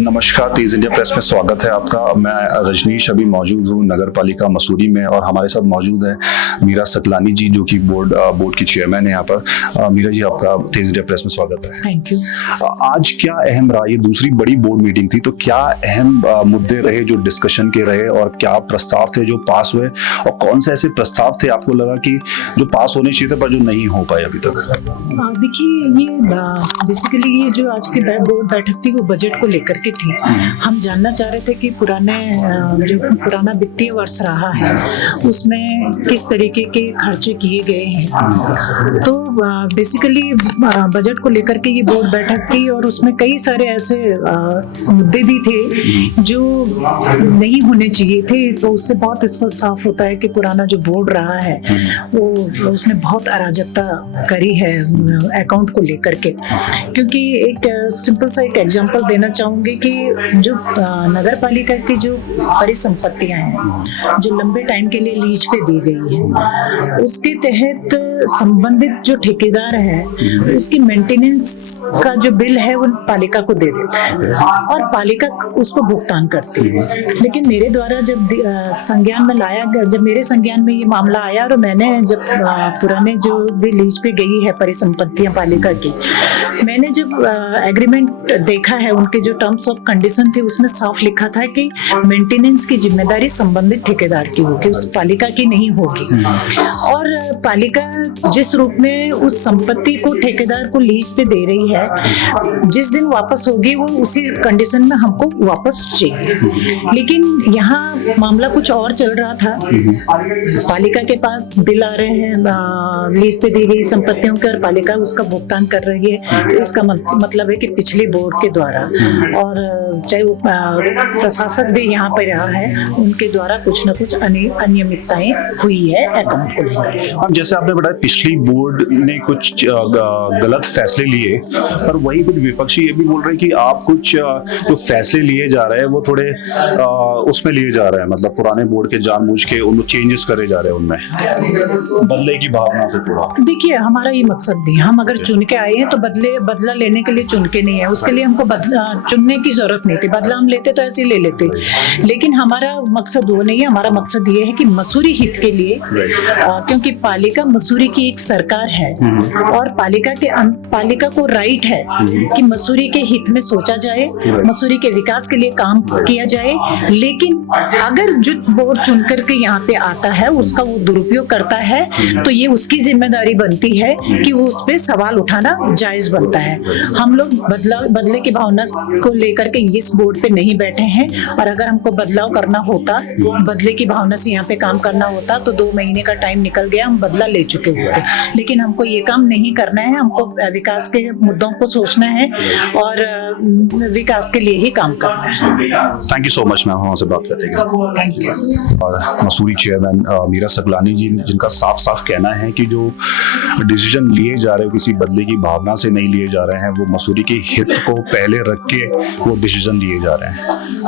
नमस्कार, तेज India press में स्वागत है आपका। मैं रजनीश अभी मौजूद हूँ नगर पालिका मसूरी में और हमारे साथ मौजूद है मीरा सकलानी जी जो कि बोर्ड की चेयरमैन है यहाँ पर। मीरा जी, आपका तेज इंडिया प्रेस में स्वागत है। Thank you. आज क्या अहम रहा? ये दूसरी बड़ी बोर्ड मीटिंग थी, तो क्या अहम मुद्दे रहे जो डिस्कशन के रहे और क्या प्रस्ताव थे जो पास हुए, और कौन से ऐसे प्रस्ताव थे आपको लगा कि जो पास होने चाहिए थे पर जो नहीं हो पाए अभी तक? देखिए, ये बेसिकली ये जो आज की बोर्ड बैठक थी वो बजट को लेकर के थी। हम जानना चाह रहे थे कि जो पुराना वित्तीय वर्ष रहा है उसमें किस तरीके के खर्चे किए गए हैं। तो बेसिकली बजट को लेकर के ये बोर्ड बैठक थी और उसमें कई सारे ऐसे मुद्दे भी थे जो नहीं होने चाहिए थे। तो उससे बहुत स्पष्ट साफ होता है कि पुराना जो बोर्ड रहा है वो उसने बहुत अराजकता करी है अकाउंट को लेकर के। क्योंकि एक सिंपल सा एक एग्जांपल देना चाहूंगी कि जो नगर पालिका की जो परिसंपत्तियां हैं जो लंबे टाइम के लिए लीज पे दी गई है, उसके तहत संबंधित जो ठेकेदार है उसकी मेंटेनेंस का जो बिल है वो पालिका को दे देता है और पालिका उसको भुगतान करती है। लेकिन मेरे द्वारा जब संज्ञान में लाया गया, जब मेरे संज्ञान में ये मामला आया और मैंने जब पुराने जो भी लीज पे गई है परिसंपत्तियां पालिका की, मैंने जब एग्रीमेंट देखा है, उनके जो टर्म्स ऑफ कंडीशन थे उसमें साफ लिखा था कि मेंटेनेंस की जिम्मेदारी संबंधित ठेकेदार की होगी, उस पालिका की नहीं होगी। और पालिका जिस रूप में उस संपत्ति को ठेकेदार को लीज पे दे रही है, जिस दिन वापस होगी वो उसी कंडीशन में हमको वापस चाहिए। लेकिन यहाँ मामला कुछ और चल रहा था। पालिका के पास बिल आ रहे हैं लीज पे दी गई संपत्तियों के और पालिका उसका भुगतान कर रही है। तो इसका मतलब है कि पिछली बोर्ड के द्वारा और चाहे वो प्रशासक भी यहाँ पर रहा है, उनके द्वारा कुछ न कुछ अनियमितताएं हुई है अकाउंट को लेकर। अब जैसे आपने बताया पिछली बोर्ड ने कुछ गलत फैसले लिए, पर वही कुछ विपक्षी ये भी बोल रहे हैं कि आप कुछ जो फैसले लिए जा रहे हैं वो थोड़े उसमें लिए जा रहे हैं, मतलब पुराने बोर्ड के जानबूझ के उनको चेंजेस करे जा रहे हैं, उनमें बदले की भावना से थोड़ा। देखिए, हमारा ये मकसद नहीं, हम अगर चुन के आए हैं तो बदला लेने के लिए चुन के नहीं है, उसके लिए हमको चुनने की जरूरत नहीं थी। बदला हम लेते तो ऐसे ही ले लेते, लेकिन हमारा मकसद वो नहीं है। हमारा मकसद ये है कि मसूरी हित के लिए, क्योंकि पालिका मसूरी की एक सरकार है और पालिका को राइट है कि मसूरी के हित में सोचा जाए, मसूरी के विकास के लिए काम किया जाए। लेकिन अगर जो बोर्ड चुन करके यहाँ पे आता है उसका वो दुरुपयोग करता है तो ये उसकी जिम्मेदारी बनती है कि वो उस पर सवाल उठाना जायज बनता है। हम लोग बदले की भावना को लेकर के इस बोर्ड पे नहीं बैठे हैं, और अगर हमको बदलाव करना होता, बदले की भावना से यहाँ पे काम करना होता तो 2 महीने का टाइम निकल गया, हम बदला ले चुके होते। लेकिन हमको ये काम नहीं करना है, हमको विकास के मुद्दों को सोचना है और विकास के लिए ही काम करना है। Thank you so much ma'am, हमसे बात करने के लिए। Thank you. और मसूरी चेयरमैन मीरा सकलानी जी, जिनका साफ साफ कहना है कि जो डिसीजन लिए जा रहे हैं किसी बदले की भावना से नहीं लिए जा रहे हैं, वो मसूरी के हित को पहले रख के वो डिसीजन लिए जा रहे हैं।